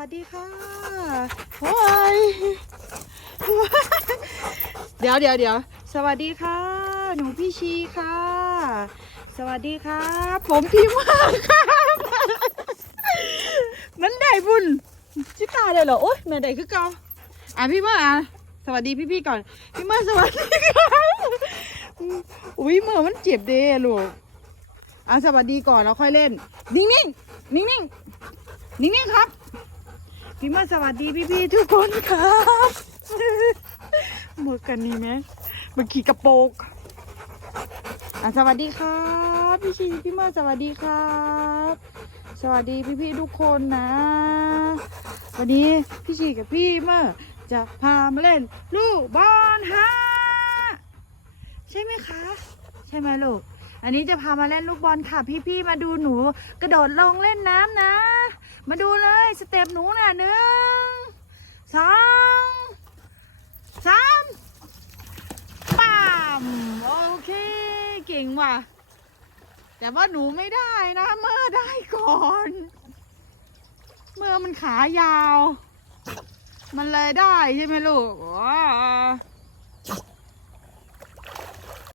สวัสดีค่ะโอ้ยเดี๋ยวเดี๋ยวเดี๋ยวสวัสดีค่ะ หนูพี่ชีค่ะ สวัสดีครับ ผมพี่มากครับมันได้บุญชิตาเลยเหรอ โอ๊ยแม่ได้คือเก่าอะพี่เมื่ออะสวัสดีพี่พี่ๆก่อน พี่เมื่อสวัสดีครับอุ้ยเมื่อมันเจ็บเด้ลูกอะสวัสดีก่อนแล้วค่อยเล่น นิ่งๆนิ่งๆนิ่งๆครับ พี่เมื่อสวัสดีพี่ๆทุกคนครับหมวกกันนี่ไหมมันขี่กระโปรงอะสวัสดีครับพี่ชีพี่เมื่อสวัสดีครับ สวัสดีพี่ๆทุกคนนะ วันนี้พี่ชีกับพี่เมื่อจะพามาเล่นลูกบอลฮะใช่ไหมคะ ใช่ไหมลูกอันนี้จะพามาเล่นลูกบอลค่ะ พี่ๆมาดูหนูกระโดดลงเล่นน้ำนะ มาดูเลยสเต็ปหนูน่ะหนึ่งสองสามปั๊มโอเค เก่งว่ะ แต่ว่าหนูไม่ได้นะ เมื่อได้ก่อน เมื่อมันขายาว มันเลยได้ใช่ไหมลูกว้า